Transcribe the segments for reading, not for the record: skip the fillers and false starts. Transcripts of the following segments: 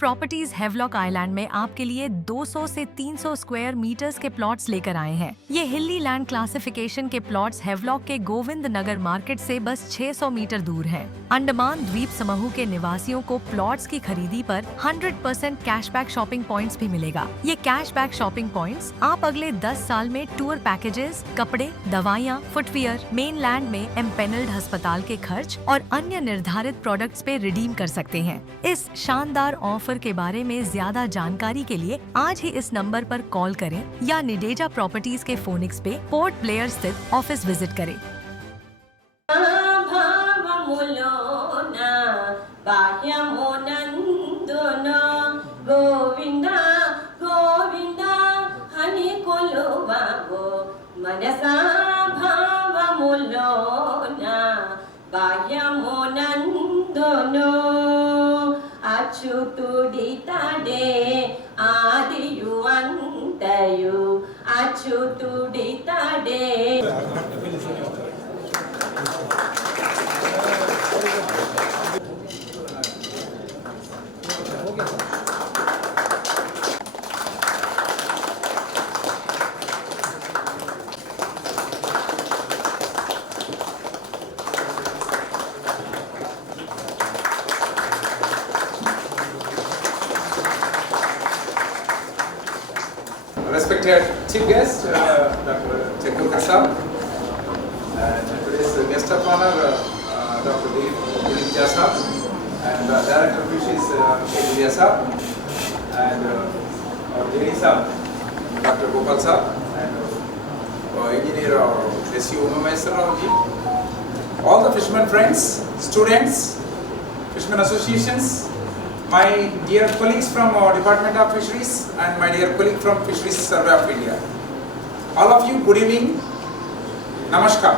Properties Havelock island में आपके लिए 200 से 300 स्क्वायर मीटर्स के प्लॉट्स लेकर आए हैं। ये हिली लैंड क्लासिफिकेशन के प्लॉट्स हेवलॉक के गोविंद नगर मार्केट से बस 600 मीटर दूर हैं। अंडमान द्वीप समूह के निवासियों को प्लॉट्स की खरीदी पर 100% कैशबैक शॉपिंग पॉइंट्स भी मिलेगा। ये कैशबैक शॉपिंग पॉइंट्स आप अगले 10 साल में टूर पैकेजेस, कपड़े, दवाइयाँ, फुटवियर, मेनलैंड में एम्पेनल्ड अस्पताल के खर्च और अन्य निर्धारित प्रोडक्ट्स पे रिडीम कर सकते हैं। इस शानदार ऑफर के बारे में ज्यादा जानकारी के लिए आज ही इस नंबर पर कॉल करें या निडेजा प्रॉपर्टीज के फोनिक्स पे पोर्ट ब्लेयर स्थित ऑफिस विजिट करें। అచ్యుతుడితడే ఆదియు అంతయు అచ్యుతుడితడే. Respected Chief Guest, Dr. Chekur Kasab, and today's guest of honor, Dr. Dilip Jasab, and Director of Fisheries, K. Sab, and our JD Sab, Dr. Gopal Sab, and Engineer S.U. Umameswar Rao ji, all the fishermen friends, students, fishermen associations, my dear colleagues from Department of Fisheries and my dear colleague from Fisheries Survey of India. All of you, good evening. Namaskar.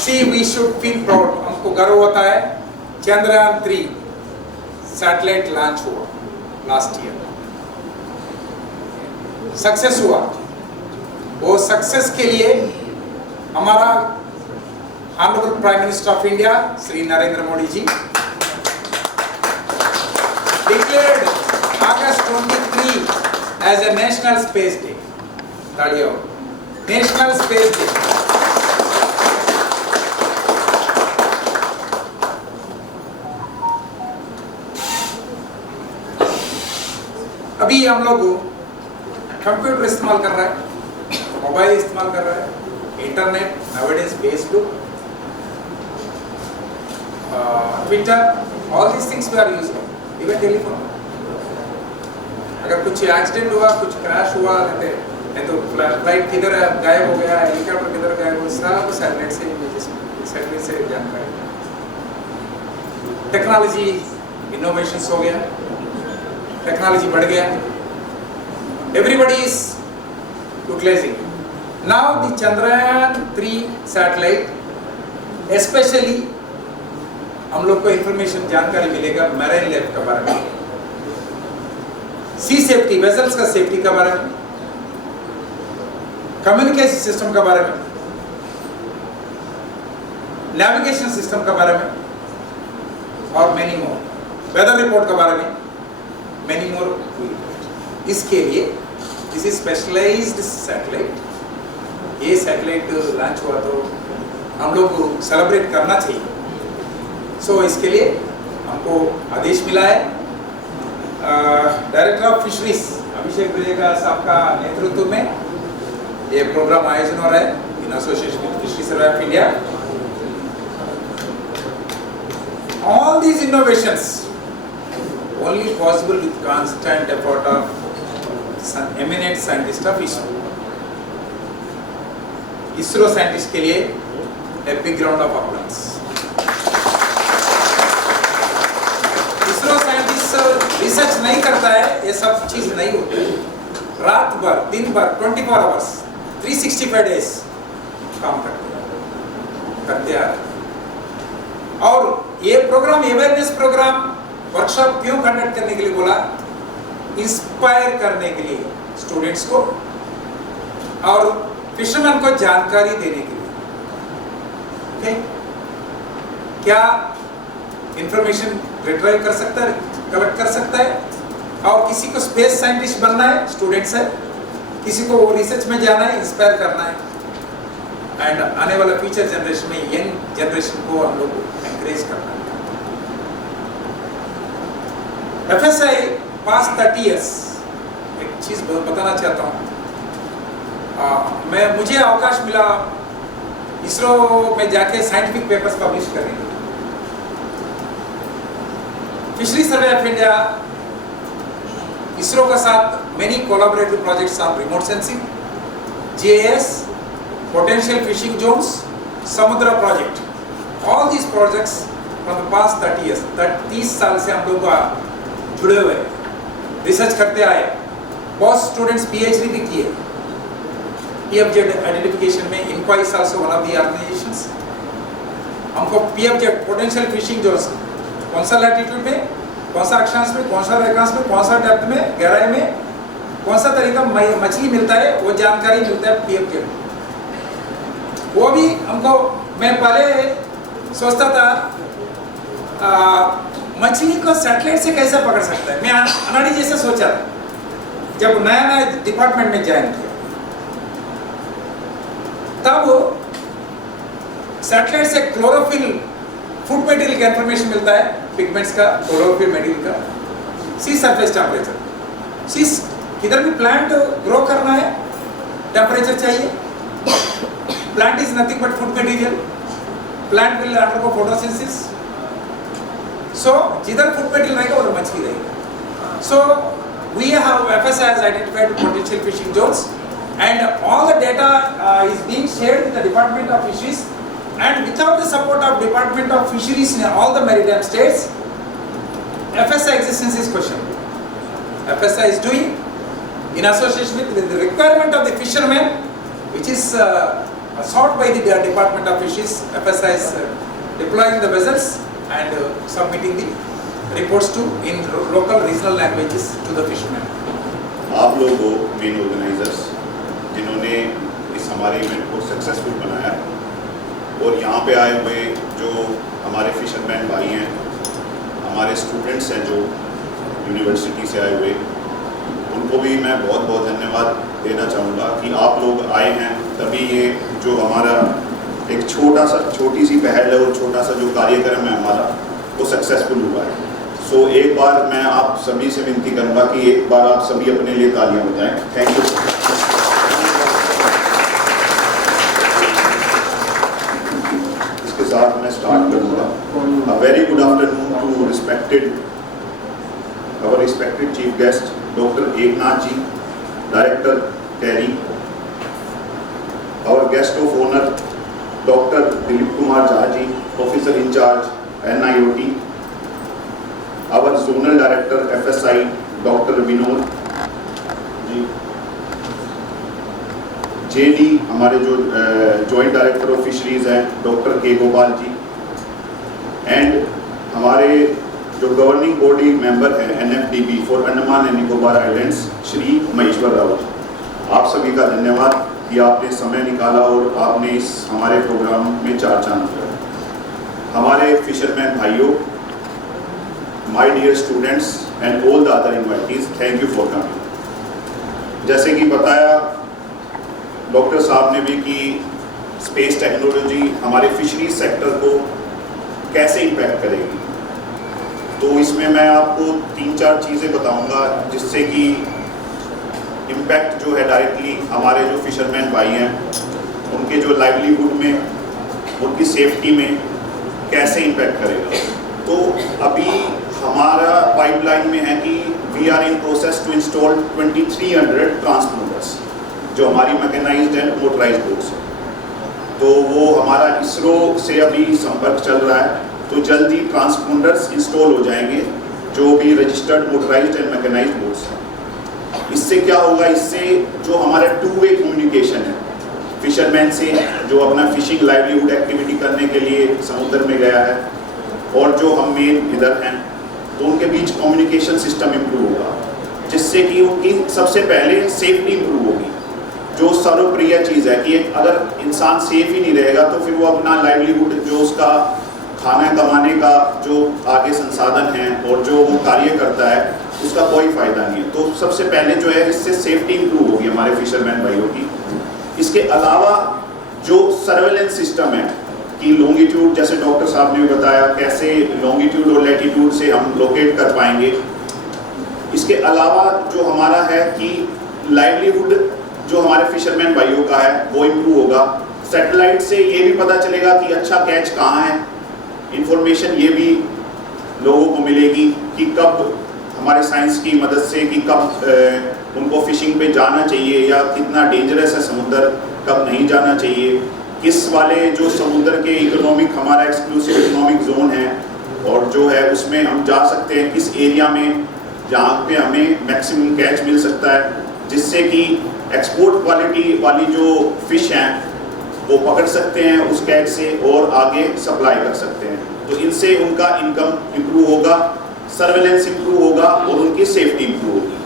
See, we should feel proud. हमको गर्व होता है Chandrayaan 3 satellite launch हुआ last year, success हुआ। वो success के लिए हमारा honourable prime minister of India Shri Narendra Modi ji declared August 23 as a National Space Day. National Space Day. अभी हम लोग कंप्यूटर इस्तेमाल कर रहा है, मोबाइल इस्तेमाल कर रहा है, internet nowadays Facebook, Twitter, all these things we are using. Even telephone, अगर कुछ एक्सीडेंट हुआ, कुछ क्रैश हुआ, नहीं तो फ्लाइट किधर गायब हो गया, हेलीकॉप्टर किधर गायब हो, सब सैटेलाइट से जानकारी। टेक्नोलॉजी इनोवेशंस हो गया, टेक्नोलॉजी बढ़ गया, everybody is utilising. Now the Chandrayaan 3 satellite specially हम लोग को इंफॉर्मेशन जानकारी मिलेगा मैरीन लाइफ के बारे में, सी सेफ्टी, वेसल्स का सेफ्टी के बारे में, कम्युनिकेशन सिस्टम के बारे में, नेविगेशन सिस्टम के बारे में और मेनी मोर, वेदर रिपोर्ट के बारे में, मेनी मोर। इसके लिए दिस इज स्पेशलाइज्ड सैटेलाइट। ये सैटेलाइट लॉन्च हुआ तो हम लोग सेलिब्रेट करना चाहिए। सो इसके लिए हमको आदेश मिला है डायरेक्टर ऑफ फिशरीज अभिषेक ब्रिजेका साहब का नेतृत्व में ये प्रोग्राम आयोजन हो रहा है in association with fisheries survey of India. All these innovations only possible with constant effort of eminent scientist of ISRO scientist के लिए a big round of applause. Research नहीं करता है, ये सब चीज नहीं होती है। रात भर, दिन भर, 24 आवर्स, 365 डेज काम करते हैं। और ये प्रोग्राम, अवेयरनेस प्रोग्राम, वर्कशॉप क्यों कंडक्ट करने के लिए बोला? इंस्पायर करने के लिए स्टूडेंट्स को और फिशरमैन को जानकारी देने के लिए। ओके, क्या इंफॉर्मेशन रिट्राइव कर सकता है कलेक्ट कर सकता है, और किसी को स्पेस साइंटिस्ट बनना है, स्टूडेंट्स है, किसी को रिसर्च में जाना है, इंस्पायर करना है, एंड आने वाला फ्यूचर जनरेशन में यंग जनरेशन को हम लोग एनकरेज करना है। FSI पास्ट 30 years एक चीज़ बताना चाहता हूँ। मुझे अवकाश मिला इसरो में जाके साइंटिफिक पेपर्स पब्लिश करने के लिए। Fishery survey of India ISRO के साथ many collaborative projects on remote sensing, GIS, potential fishing zones, Samudra project, all these projects from the past 30 years, 30 साल से हम लोग जुड़े हुए रिसर्च करते आए। बहुत स्टूडेंट्स PhD भी किए। PFJ आइडेंटिफिकेशन में INCOIS is also one of the organizations. हमको PFJ पोटेंशियल फिशिंग जोन्स कौन सा लैटिट्यूड में, कौन सा अक्षांश में, कौन सा रेखांश में, कौन सा डेप्थ में, गहराई में, कौन सा तरीका मछली मिलता है, वो जानकारी मिलता है PFJ में। वो भी हमको, मैं पहले सोचता था मछली को सैटेलाइट से कैसे पकड़ सकता है, मैं अनाड़ी जैसे सोचा था जब नया नया डिपार्टमेंट में ज्वाइन किया। तब सैटेलाइट से क्लोरोफिल फूड मटेरियल का इंफॉर्मेशन मिलता है, पिगमेंट्स का, क्लोरोफिल मटेरियल का, सी सरफेस टेम्परेचर, सी किधर भी प्लांट ग्रो करना है टेम्परेचर चाहिए। Plant is nothing but food material, plant will undergo photosynthesis, so जिधर फूड मटेरियल रहेगा उधर मछली रहेगी। सो we have FSI has identified potential fishing zones, and all the data is being shared with the Department of Fisheries, and without the support of Department of Fisheries in all the maritime states, FSI existence is questionable. FSI is doing in association with the requirement of the fishermen, which is sought by the Department of Fisheries. FSI is deploying the vessels and submitting the reports to in local regional languages to the fishermen. आप लोग हो main organisers जिन्होंने इस हमारे event को successful बनाया, और यहाँ पे आए हुए जो हमारे फिशरमैन भाई हैं, हमारे स्टूडेंट्स हैं जो यूनिवर्सिटी से आए हुए, उनको भी मैं बहुत बहुत धन्यवाद देना चाहूँगा कि आप लोग आए हैं, तभी ये जो हमारा एक छोटी सी पहल है और छोटा सा जो कार्यक्रम है हमारा, वो सक्सेसफुल हुआ है। सो एक बार मैं आप सभी से विनती करूँगा कि एक बार आप सभी अपने लिए तालियां बजाएं। Thank you. इसके साथ मैं स्टार्ट करूँगा। A very good afternoon to our respected chief guest doctor Eknath ji, director Carey, our guest of honour doctor Dilip Kumar Jha ji, professor in charge NIOT, our zonal director FSI doctor Vinod ji, JD हमारे जो जॉइंट डायरेक्टर ऑफ फिशरीज हैं doctor K Gopal ji, and हमारे जो governing body member हैं NFDB for Andaman and Nicobar islands Shri Maheshwar Rao. आप सभी का धन्यवाद कि आपने समय निकाला और आपने इस हमारे प्रोग्राम में चार चांद लगाए। हमारे फिशरमैन भाइयों, my dear students and all the other invitees, thank you for coming. जैसे कि बताया डॉक्टर साहब ने भी कि स्पेस टेक्नोलॉजी हमारे फिशरीज सेक्टर को कैसे इम्पैक्ट करेगी, तो इसमें मैं आपको 3-4 चीज़ें बताऊंगा जिससे कि इम्पैक्ट जो है डायरेक्टली हमारे जो फिशरमैन भाई हैं उनके जो लाइवलीहुड में, उनकी सेफ्टी में कैसे इम्पैक्ट करेगा। तो अभी हमारा पाइपलाइन में है कि we are in process to install 2300 transporters जो हमारी मैकेनाइज्ड एंड मोटराइज्ड बोट्स हैं। तो वो हमारा इसरो से अभी संपर्क चल रहा है, तो जल्दी ट्रांसपोंडर्स इंस्टॉल हो जाएंगे जो भी registered motorised and mechanised boats हैं। इससे क्या होगा, इससे जो हमारा 2-वे कम्युनिकेशन है फिशरमैन से जो अपना फिशिंग लाइवलीहुड एक्टिविटी करने के लिए समुद्र में गया है और जो हम मेन इधर हैं, तो उनके बीच कम्युनिकेशन सिस्टम इम्प्रूव होगा, जिससे कि उनकी सबसे पहले सेफ्टी इम्प्रूव होगी, जो सर्वप्रिय चीज़ है कि अगर इंसान सेफ ही नहीं रहेगा तो फिर वो अपना लाइवलीहुड जो उसका खाना कमाने का जो आगे संसाधन है और जो वो कार्य करता है उसका कोई फ़ायदा नहीं है। तो सबसे पहले जो है इससे सेफ्टी इंप्रूव होगी हमारे फिशरमैन भाइयों की। इसके अलावा जो सर्वेलेंस सिस्टम है कि लॉन्गिट्यूड, जैसे डॉक्टर साहब ने बताया कैसे लॉन्गिट्यूड और लैटिट्यूड से हम लोकेट कर पाएंगे। इसके अलावा जो हमारा है कि लाइवलीहुड जो हमारे फिशरमैन भाइयों का है वो इम्प्रूव होगा। सैटेलाइट से ये भी पता चलेगा कि अच्छा कैच कहाँ है, इंफॉर्मेशन ये भी लोगों को मिलेगी कि कब हमारे साइंस की मदद से कि कब उनको फिशिंग पे जाना चाहिए या कितना डेंजरस है समुद्र, कब नहीं जाना चाहिए, किस वाले जो समुद्र के इकोनॉमिक हमारा एक्सक्लूसिव इकोनॉमिक जोन है और जो है उसमें हम जा सकते हैं, किस एरिया में जहाँ पे हमें मैक्सिमम कैच मिल सकता है, जिससे कि एक्सपोर्ट क्वालिटी वाली जो फिश हैं वो पकड़ सकते हैं उस कैच से और आगे सप्लाई कर सकते हैं। तो इनसे उनका इनकम इम्प्रूव होगा, सर्वेलेंस इम्प्रूव होगा और उनकी सेफ्टी इम्प्रूव होगी।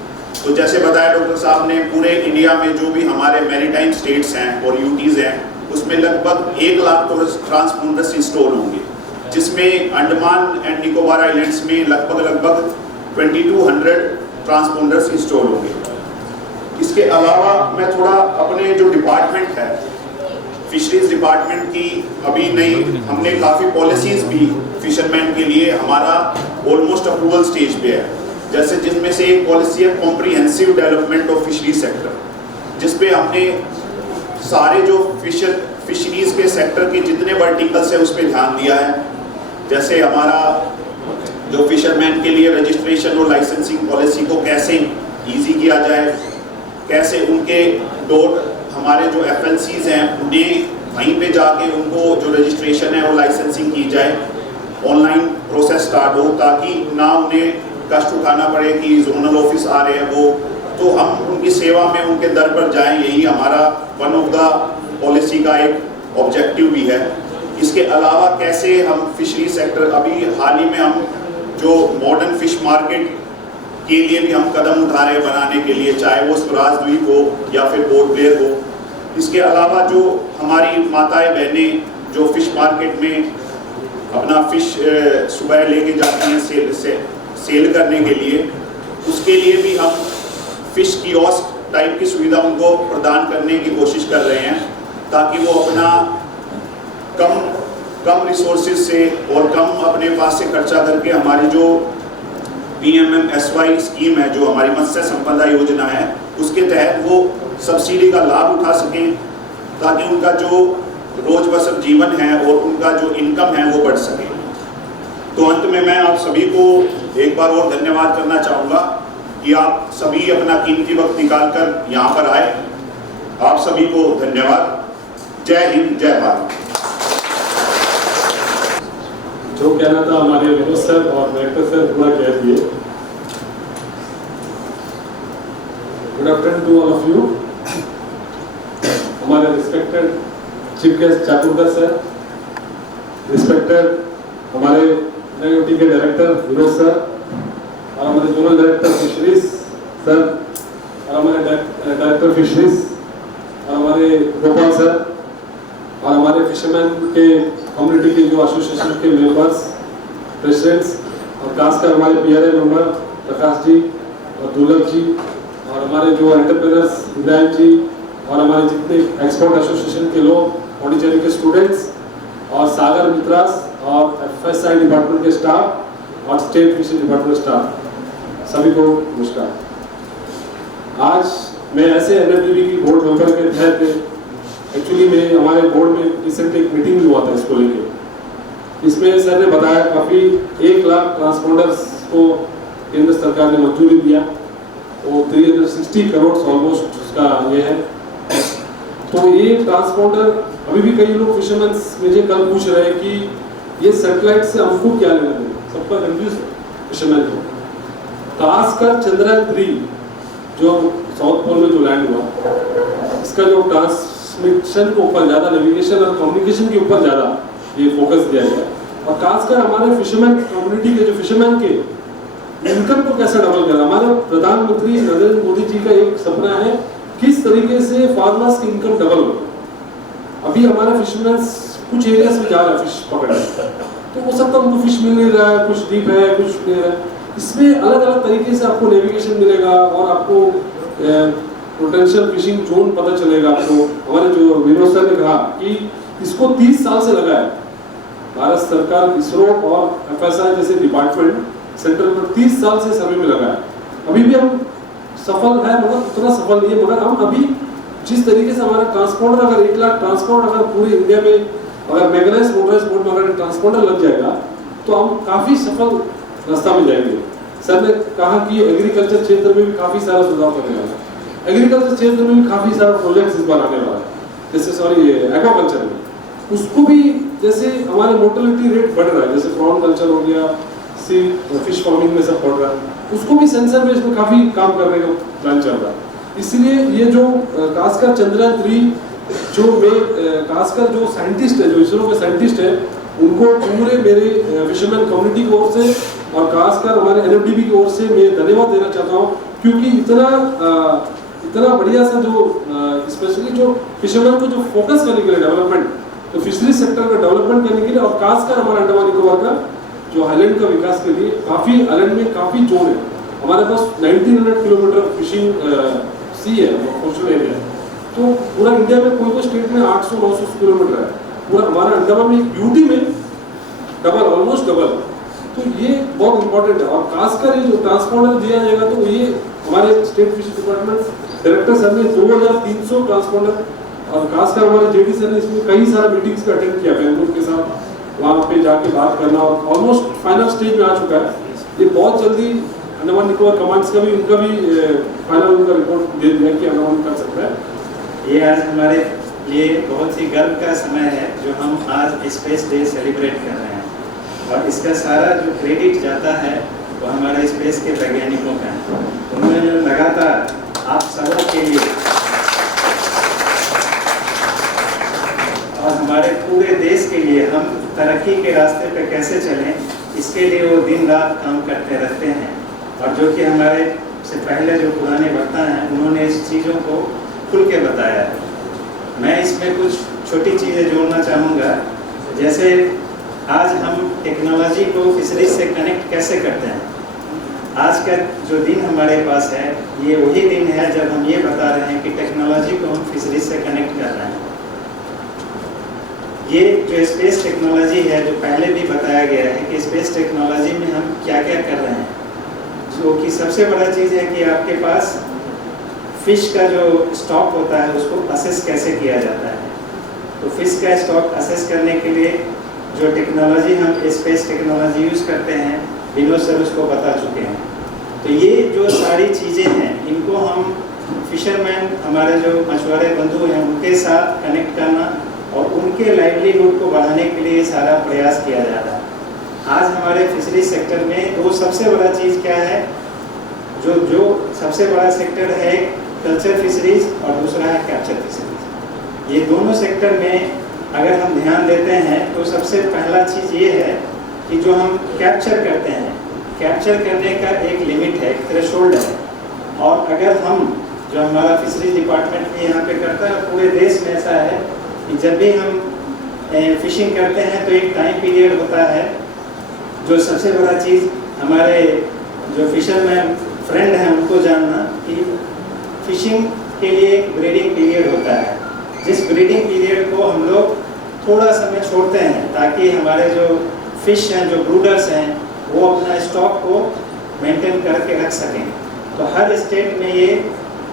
तो जैसे बताया डॉक्टर साहब ने, पूरे इंडिया में जो भी हमारे मैरीटाइम स्टेट्स हैं और यूटीज़ हैं उसमें लगभग 1 लाख ट्रांसपोंडर्स इंस्टॉल होंगे, जिसमें अंडमान एंड निकोबार आइलैंड्स में लगभग 2200 ट्रांसपोंडर्स इंस्टॉल होंगे। इसके अलावा मैं थोड़ा अपने जो डिपार्टमेंट है फिशरीज डिपार्टमेंट की अभी नई हमने काफ़ी पॉलिसीज़ भी फिशरमैन के लिए हमारा ऑलमोस्ट अप्रूवल स्टेज पे है। जैसे जिनमें से एक पॉलिसी है comprehensive development of fisheries sector, जिसपे हमने सारे जो फिशरीज के सेक्टर के जितने वर्टिकल्स है उस पर ध्यान दिया है। जैसे हमारा जो फिशरमैन के लिए रजिस्ट्रेशन और लाइसेंसिंग पॉलिसी को कैसे ईजी किया जाए, कैसे उनके डोर हमारे जो FLCs हैं उन्हें वहीं पे जाके उनको जो रजिस्ट्रेशन है वो लाइसेंसिंग की जाए, ऑनलाइन प्रोसेस स्टार्ट हो ताकि ना उन्हें कष्ट उठाना पड़े कि जोनल ऑफिस आ रहे हैं वो, तो हम उनकी सेवा में उनके दर पर जाएं, यही हमारा वन ऑफ द पॉलिसी का एक ऑब्जेक्टिव भी है। इसके अलावा कैसे हम फिशरी सेक्टर, अभी हाल ही में हम जो मॉडर्न फिश मार्केट के लिए भी हम कदम उठा रहे हैं बनाने के लिए, चाहे वो स्वराज द्वीप हो या फिर पोर्ट ब्लेयर हो। इसके अलावा जो हमारी माताएं बहनें जो फिश मार्केट में अपना फिश सुबह लेके जाती हैं सेल करने के लिए, उसके लिए भी हम फिश कियोस्क टाइप की सुविधा उनको प्रदान करने की कोशिश कर रहे हैं, ताकि वो अपना कम रिसोर्सेज से और कम अपने पास से खर्चा करके हमारी जो PMMSY स्कीम है, जो हमारी मत्स्य संपदा योजना है, उसके तहत वो सब्सिडी का लाभ उठा सकें, ताकि उनका जो रोज बसर जीवन है और उनका जो इनकम है वो बढ़ सके। तो अंत में मैं आप सभी को एक बार और धन्यवाद करना चाहूँगा कि आप सभी अपना कीमती वक्त निकाल कर यहाँ पर आए। आप सभी को धन्यवाद। जय हिंद, जय भारत। जो कहना था हमारे विनोद सर और डायरेक्टर सर पूरा कह दिए। Good afternoon to all of you. हमारे respected chief guest Chakurkar sir, respected हमारे NIOT के डायरेक्टर विनोद सर और हमारे जोनल डायरेक्टर फिशरीज सर और हमारे डायरेक्टर फिशरीज और हमारे गोपाल सर और हमारे फिशरमैन के कम्युनिटी के जो एसोसिएशन के मेंबर्स, प्रेसिडेंट्स और खासकर हमारे PRA मेंबर प्रकाश जी और दुर्लभ जी और हमारे जो एंटरप्रेनर्स इब्राहिम जी और हमारे जितने एक्सपोर्ट एसोसिएशन के लोग, पौंडीचेरी के स्टूडेंट्स और सागर मित्रास और FSI डिपार्टमेंट के स्टाफ और स्टेट फिशरी डिपार्टमेंट स्टाफ, सभी को नमस्कार। आज मैं ऐसे NFDB की बोर्ड मेंबर के तहत एक्चुअली में हमारे बोर्ड में रिसेंट एक मीटिंग भी हुआ था इसको लेके। इसमें सर ने बताया काफ़ी 1 लाख ट्रांसपोंडर्स को केंद्र सरकार ने मंजूरी दिया, वो 360 करोड़ ऑलमोस्ट उसका ये है। तो ये ट्रांसपोंडर अभी भी कई लोग फिशरमैन मुझे कल पूछ रहे हैं कि ये सैटेलाइट से हमको क्या लेना है, सबका कंफ्यूज फिशरमैन को। खासकर चंद्रयान 3 जो साउथ पोल में जो लैंड हुआ, इसका जो ट्रांसमिशन के ऊपर ज़्यादा, नेविगेशन और कम्युनिकेशन के ऊपर ज़्यादा ये फोकस दिया गया और खासकर हमारे फिशरमैन कम्युनिटी के जो फिशरमैन के इनकम को कैसे डबल करना। हमारे प्रधानमंत्री नरेंद्र मोदी जी का एक सपना है किस तरीके से फार्मर्स की इनकम डबल हो। अभी हमारा फिशरमैन कुछ एरियाज में जा रहा है फिश पकड़ने, तो हो सकता है उनको फिश मिल नहीं रहा है, कुछ डीप है, कुछ नहीं है। इसमें अलग अलग तरीके से आपको नेविगेशन मिलेगा और आपको पोटेंशियल फिशिंग जोन पता चलेगा आपको। हमारे जो विनोद सर ने कहा कि इसको 30 साल से लगा है, भारत सरकार, इसरो और एफएसआई जैसे डिपार्टमेंट सेंट्रल पर 30 साल से सर्वे में लगा है। अभी भी हम सफल है, मगर उतना सफल नहीं है। मगर हम अभी जिस तरीके से हमारा ट्रांसपोर्टर, अगर 1 लाख ट्रांसपोर्ट अगर पूरे इंडिया में अगर मैग्नाइज मोटराइज बोट में अगर ट्रांसपोर्टर लग जाएगा तो हम काफ़ी सफल रास्ता में जाएंगे। सर ने कहा कि एग्रीकल्चर क्षेत्र में भी काफ़ी सारा सुधार करने वाला है, एग्रीकल्चर क्षेत्र में भी काफ़ी सारा प्रोजेक्ट्स इस बार आने वाला है, जैसे एक्वाकल्चर में उसको भी, जैसे हमारे मोर्टेलिटी रेट बढ़ रहा है, जैसे प्रॉन कल्चर हो गया, सी फिश फार्मिंग में सब बढ़ रहा है, उसको भी सेंसर बेस में काफ़ी काम करने का प्लान चल रहा है। इसलिए ये जो खासकर चंद्रयान 3 जो खासकर जो साइंटिस्ट है, जो इसरो के साइंटिस्ट है, उनको पूरे मेरे फिशरमैन कम्युनिटी की ओर से और खासकर हमारे एनएफडीबी की ओर से मैं धन्यवाद देना चाहता हूँ, क्योंकि इतना बढ़िया सा जो स्पेशली जो फिशरमैन को जो फोकस करने के लिए डेवलपमेंट, तो फिशरी सेक्टर का डेवलपमेंट करने के लिए और खासकर हमारे अंडमान निकोबार का जो आइलैंड का विकास के लिए काफ़ी आइलैंड में काफ़ी जोन है। हमारे पास 1900 किलोमीटर फिशिंग सी है, कोस्टल एरिया, तो पूरा इंडिया में कोई स्टेट में 800-900 किलोमीटर है, पूरा हमारा अंडमान में यूटी में डबल, ऑलमोस्ट डबल। तो ये बहुत इंपॉर्टेंट है। और खासकर ये जो ट्रांसपोर्टर दिया जाएगा तो ये हमारे state fish department director sir ने 2300 ट्रांसपोर्टर, और खासकर हमारे जेडी सर ने इसमें कई सारा मीटिंग्स का अटेंड किया बेंगलुरु के साथ, वहाँ पे जाके बात करना, और ऑलमोस्ट फाइनल स्टेज में आ चुका है। ये बहुत जल्दी अंडमान निकोबार कमांड्स का भी उनका भी फाइनल उनका रिपोर्ट दे दिया कि अंडमान कर सकता है। ये आज हमारे लिए बहुत ही गर्व का समय है जो हम आज स्पेस डे सेलिब्रेट कर रहे हैं, और इसका सारा जो क्रेडिट जाता है वो हमारे स्पेस के वैज्ञानिकों का है। उन्होंने लगातार आप सबों के लिए और हमारे पूरे देश के लिए हम तरक्की के रास्ते पे कैसे चलें, इसके लिए वो दिन रात काम करते रहते हैं। और जो कि हमारे से पहले जो पुराने वक्ता हैं उन्होंने इस चीज़ों को खुल के बताया है। मैं इसमें कुछ छोटी चीज़ें जोड़ना चाहूँगा, जैसे आज हम टेक्नोलॉजी को फिशरीज से कनेक्ट कैसे करते हैं। आज का जो दिन हमारे पास है ये वही दिन है जब हम ये बता रहे हैं कि टेक्नोलॉजी को हम फिशरीज से कनेक्ट कर रहे हैं। ये जो स्पेस टेक्नोलॉजी है, जो पहले भी बताया गया है कि स्पेस टेक्नोलॉजी में हम क्या क्या कर रहे हैं, जो कि सबसे बड़ा चीज़ है कि आपके पास फिश का जो स्टॉक होता है उसको असेस कैसे किया जाता है। तो फिश का स्टॉक असेस करने के लिए जो टेक्नोलॉजी हम स्पेस टेक्नोलॉजी यूज़ करते हैं, विनोद सर उसको बता चुके हैं। तो ये जो सारी चीज़ें हैं इनको हम फिशरमैन, हमारे जो मछुआरे बंधु हैं, उनके साथ कनेक्ट करना और उनके लाइवलीहुड को बढ़ाने के लिए सारा प्रयास किया जा रहा है। आज हमारे फिशरी सेक्टर में दो सबसे बड़ा चीज़ क्या है, जो सबसे बड़ा सेक्टर है कल्चर फिशरीज और दूसरा है कैप्चर फिशरीज। ये दोनों सेक्टर में अगर हम ध्यान देते हैं तो सबसे पहला चीज़ ये है कि जो हम कैप्चर करते हैं, कैप्चर करने का एक लिमिट है, एक थ्रेशोल्ड है। और अगर हम जो हमारा फिशरीज डिपार्टमेंट भी यहाँ पे करता है, पूरे देश में ऐसा है कि जब भी हम फिशिंग करते हैं तो एक टाइम पीरियड होता है। जो सबसे बड़ा चीज़ हमारे जो फिशरमैन फ्रेंड हैं उनको जानना कि फिशिंग के लिए एक ब्रीडिंग पीरियड होता है, जिस ब्रीडिंग पीरियड को हम लोग थोड़ा समय छोड़ते हैं ताकि हमारे जो फिश हैं, जो ब्रूडर्स हैं, वो अपना स्टॉक को मेंटेन करके रख सकें। तो हर स्टेट में ये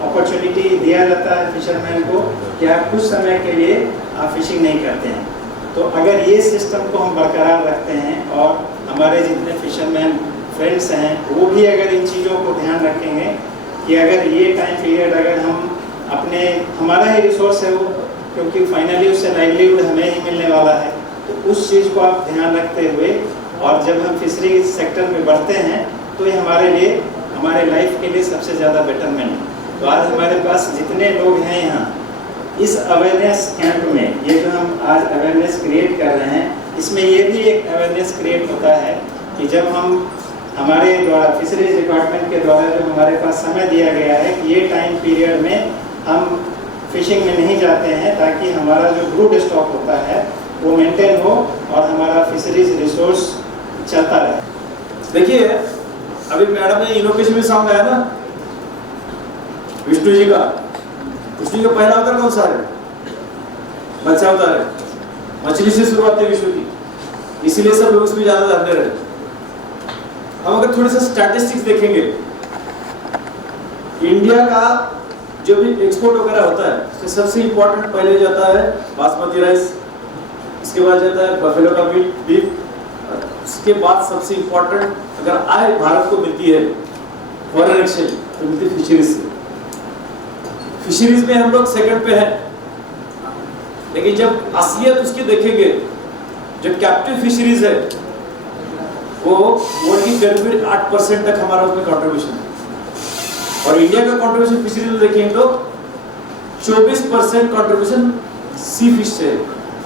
अपॉर्चुनिटी दिया जाता है फिशरमैन को कि आप कुछ समय के लिए आप फिशिंग नहीं करते हैं। तो अगर ये सिस्टम को हम बरकरार रखते हैं और हमारे जितने फिशरमैन फ्रेंड्स हैं वो भी अगर इन चीज़ों को ध्यान रखेंगे कि अगर ये टाइम पीरियड अगर हम अपने, हमारा ही रिसोर्स है वो, क्योंकि फाइनली उससे लाइवलीहुड हमें ही मिलने वाला है, तो उस चीज़ को आप ध्यान रखते हुए और जब हम फिशरी सेक्टर में बढ़ते हैं तो ये हमारे लिए, हमारे लाइफ के लिए सबसे ज़्यादा बेटरमेंट है। तो आज हमारे पास जितने लोग हैं यहाँ इस अवेयरनेस कैंप में, ये जो हम आज अवेयरनेस क्रिएट कर रहे हैं, इसमें ये भी एक अवेयरनेस क्रिएट होता है कि जब हम हमारे द्वारा फिशरीज डिपार्टमेंट के द्वारा जो हमारे पास समय दिया गया है कि ये टाइम पीरियड में हम फिशिंग में नहीं जाते हैं ताकि हमारा जो ब्रूड स्टॉक होता है वो मेंटेन हो और हमारा फिशरीज रिसोर्स चलता रहे। देखिए अभी मैडम ने इनोवेशन में सॉन्ग आया ना विष्णु जी का पहला अवतार कौन सा है? मत्स्य अवतार है। मछली से शुरुआत है विष्णु की, इसीलिए सब लोग उसमें ज्यादा जानते रहे। हम अगर थोड़े से स्टैटिस्टिक्स देखेंगे, इंडिया का जो भी एक्सपोर्ट वगैरह होता है उसमें सबसे इंपॉर्टेंट पहले जाता है बासमती राइस, इसके बाद जाता है बफेलो का मीट बीफ, उसके बाद सबसे इंपॉर्टेंट अगर आय भारत को मिलती है फॉरेन एक्सचेंज तो मिलती है फिशरीज से। फिशरीज में हम लोग सेकंड पे हैं, लेकिन जब असलियत उसकी देखेंगे जो कैप्टिव फिशरीज है वो वर्ल्ड की करीब 8% तक हमारा उसमें कंट्रीब्यूशन है, और इंडिया का कंट्रीब्यूशन फिशरीज में देखेंगे तो 24% कंट्रीब्यूशन सी फिश से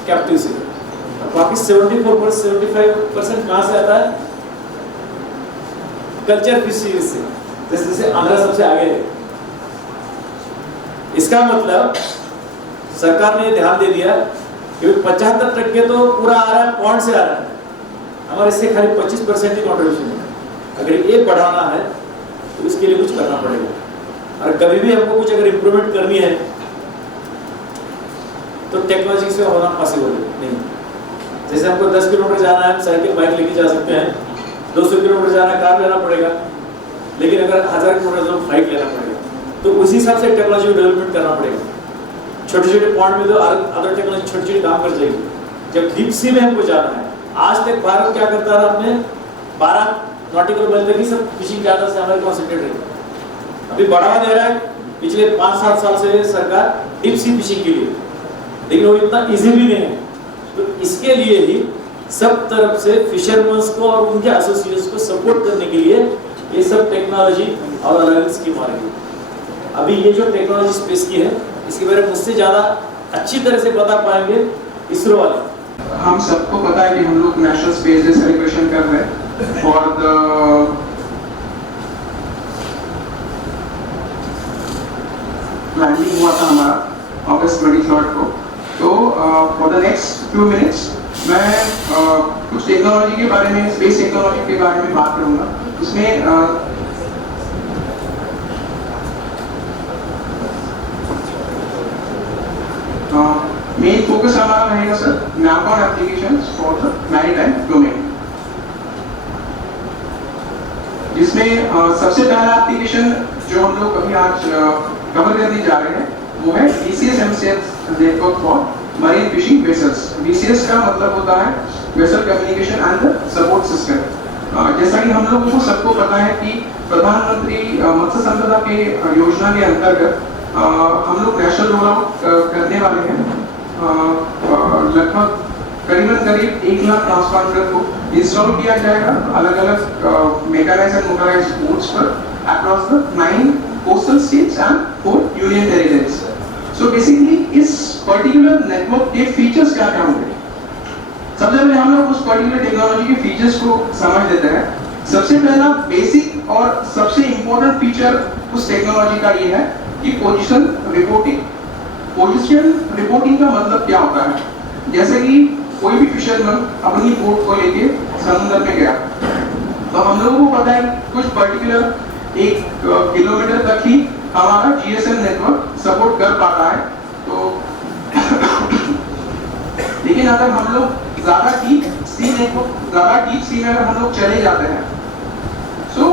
कैप्टिव से, और बाकी 74-75% कहाँ से आता है? कल्चर फिशरीज से, जैसे आंध्र सबसे आगे है। इसका मतलब सरकार ने ध्यान दे दिया कि 75% तो पूरा आ रहा है पॉन्ड से आ रहा है, हमारे इससे खाली 25% ही कंट्रीब्यूशन है। अगर ये बढ़ाना है तो इसके लिए कुछ करना पड़ेगा, और कभी भी हमको कुछ अगर इम्प्रूवमेंट करनी है तो टेक्नोलॉजी से होना पॉसिबल नहीं। जैसे हमको 10 किलोमीटर जाना है, साइकिल बाइक लेके जा सकते हैं, 200 किलोमीटर जाना है कार लेना पड़ेगा, लेकिन अगर 1000 किलोमीटर तो फ्लाइट लेना पड़ेगा। तो उसी हिसाब से टेक्नोलॉजी डेवलपमेंट करना पड़ेगा। छोटे छोटे पॉइंट में तो अदर टेक्नोलॉजी छोटी छोटी काम कर जाएगी। जब डीप सी में हमको जाना है, आज तक भारत क्या करता रहा, अपने 12 नॉटिकल माइल तक ही सब फिशिंग ज्यादा से हमारे कॉन्सेंट्रेट है। अभी बढ़ावा दे रहा है पिछले 5-7 साल से सरकार डीप सी फिशिंग के लिए, लेकिन वो इतना इजी भी नहीं है। तो इसके लिए ही सब तरफ से फिशरमैन्स को और उनके एसोसिएट्स को सपोर्ट करने के लिए ये सब टेक्नोलॉजी और अलग स्कीम आ रही है। अभी ये जो टेक्नोलॉजी स्पेस की है इसके बारे में मुझसे ज़्यादा अच्छी तरह से बता पाएंगे इसरो वाले। हम सबको पता है कि हम लोग नेशनल स्पेस डे सेलिब्रेशन कर रहे हैं फॉर द लैंडिंग हुआ था हमारा अगस्त 23 को। तो for the next few minutes मैं कुछ टेक्नोलॉजी के बारे में, स्पेस टेक्नोलॉजी के बारे में बात करूंगा। इसमें मेन फोकस हमारा रहेगा sir map on applications for the maritime domain, जिसमें सबसे पहला एप्लीकेशन जो हम लोग अभी आज कवर करने जा रहे हैं वो है VCS-MCS network for marine fishing vessels. VCS का मतलब होता है vessel communication and support system. जैसा कि हम लोगों को सबको पता है कि प्रधानमंत्री मत्स्य संपदा के योजना के अंतर्गत हम लोग नेशनल रोल आउट करने वाले हैं। लगभग करीब 1 लाख ट्रांसपॉन्डर को इंस्टॉल किया जाएगा अलग अलग मेकानाइज्ड एंड मोटराइज्ड बोट्स पर across the 9 coastal states and 4 union territories. So basically इस पर्टिकुलर नेटवर्क के फीचर्स क्या क्या होंगे? सबसे पहले हम लोग उस पर्टिकुलर टेक्नोलॉजी के फीचर्स को समझ लेते हैं। सबसे पहला बेसिक और सबसे इंपॉर्टेंट फीचर उस टेक्नोलॉजी का ये है कि पोजीशन रिपोर्टिंग। पोजीशन रिपोर्टिंग का मतलब क्या होता है? जैसे कि कोई भी फिशरमैन अपनी बोट को लेके समुद्र में गया, तो हम लोगों को पता है कुछ पर्टिकुलर 1 किलोमीटर तक ही हमारा GSM नेटवर्क सपोर्ट कर पाता है। तो लेकिन अगर हम लोग ज्यादा डीप सी में अगर हम लोग चले जाते हैं, सो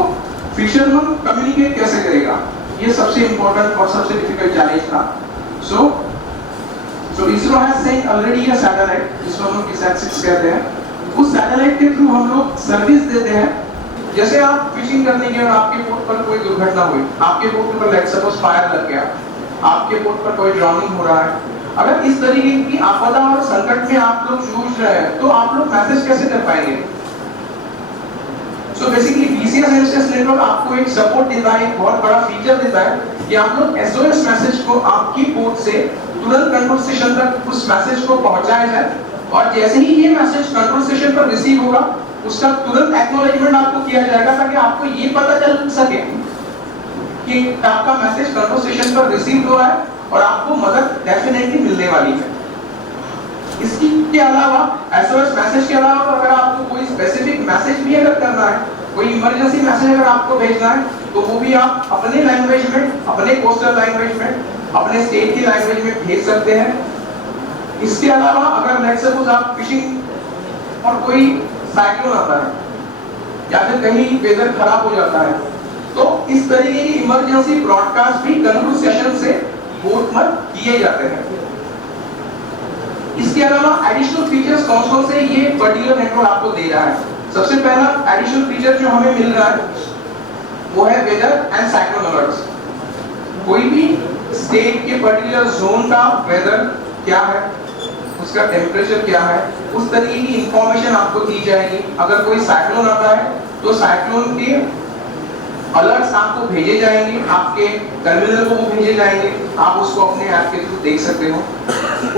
फिशरमैन कम्युनिकेट कैसे करेगा? ये सबसे इंपॉर्टेंट और सबसे डिफिकल्ट चैलेंज था। सो ISRO has sent already a satellite, जिसको हम लोग KISAT-6 कहते हैं। उस सैटेलाइट के थ्रू हम लोग सर्विस देते हैं। जैसे आप फिशिंग करने गए और आपके बोट पर कोई दुर्घटना हुई, आपके बोट पर लेट्स सपोज फायर लग गया, आपके बोट पर कोई ड्राउनिंग हो रहा है, अगर इस तरीके की आपदा और संकट में आप लोग जूझ रहे हैं तो आप लोग मैसेज कैसे कर पाएंगे? सो बेसिकली VCS-MCS नेटवर्क आपको एक सपोर्ट देता है, एक बहुत बड़ा फीचर देता है कि आप लोग SOS मैसेज को आपकी बोट से तुरंत कंट्रोल स्टेशन तक उस मैसेज को पहुंचाया जाए, और जैसे ही ये मैसेज कंट्रोल स्टेशन पर रिसीव होगा उसका तुरंत एक्नॉलेजमेंट आपको किया जाएगा, ताकि आपको ये पता चल सके कि आपका मैसेज कंट्रोल स्टेशन पर रिसीव हुआ है और आपको मदद डेफिनेटली मिलने वाली है। इसके अलावा एसओएस मैसेज के अलावा अगर आपको कोई स्पेसिफिक मैसेज भी अगर करना है, कोई इमरजेंसी मैसेज अगर आपको भेजना है, तो वो भी आप अपने लैंग्वेज में, अपने कोस्टल लैंग्वेज में, अपने स्टेट की लैंग्वेज में भेज सकते हैं। इसके अलावा अगर लेट्स सपोज आप फिशिंग और कोई साइक्लोन आता है या फिर कहीं वेदर खराब हो जाता है, तो इस तरीके की इमरजेंसी ब्रॉडकास्ट भी कंट्रोल सेशन से बोट पर किए जाते हैं। इसके अलावा एडिशनल फीचर्स कौन से ये पर्टिकुलर नेटवर्क आपको दे रहा है। सबसे पहला एडिशनल फीचर जो हमें मिल रहा है वो है वेदर एंड साइक्लोन अलर्ट्स। कोई भी स्टेट के पर्टिकुलर जोन का वेदर क्या है, उसका टेम्परेचर क्या है, उस तरीके की इंफॉर्मेशन आपको दी जाएगी। अगर कोई साइक्लोन आता है तो साइक्लोन के अलर्ट्स आपको भेजे जाएंगे, आपके टर्मिनल को वो भेजे जाएंगे, आप उसको अपने ऐप के थ्रू देख सकते हो।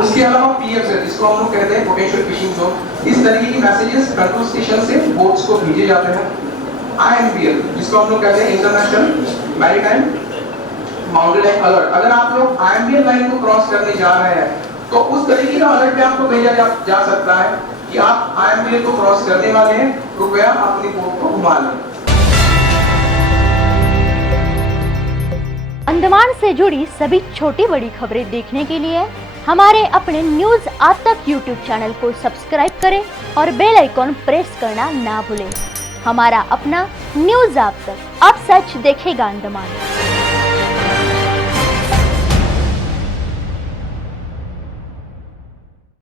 उसके अलावा पीएफजेड, जिसको हम लोग कहते हैं पोटेंशियल फिशिंग जोन, इस तरीके की मैसेजेस कंट्रोल स्टेशन से बोट्स को भेजे जाते हैं। IMPL, जिसको हम लोग कहते हैं international maritime boundary line alert, अगर आप लोग IMPL लाइन को क्रॉस करने जा रहे हैं तो उस तरीके का अलर्ट भी आपको भेजा जा सकता है कि आप IMPL को क्रॉस करने वाले हैं, कृपया अपनी बोट को घुमा लें। अंडमान से जुड़ी सभी छोटी बड़ी खबरें देखने के लिए हमारे अपने न्यूज आज तक यूट्यूब चैनल को सब्सक्राइब करें और बेल आइकॉन प्रेस करना ना भूलें। हमारा अपना न्यूज आज तक, अब सच देखेगा अंडमान।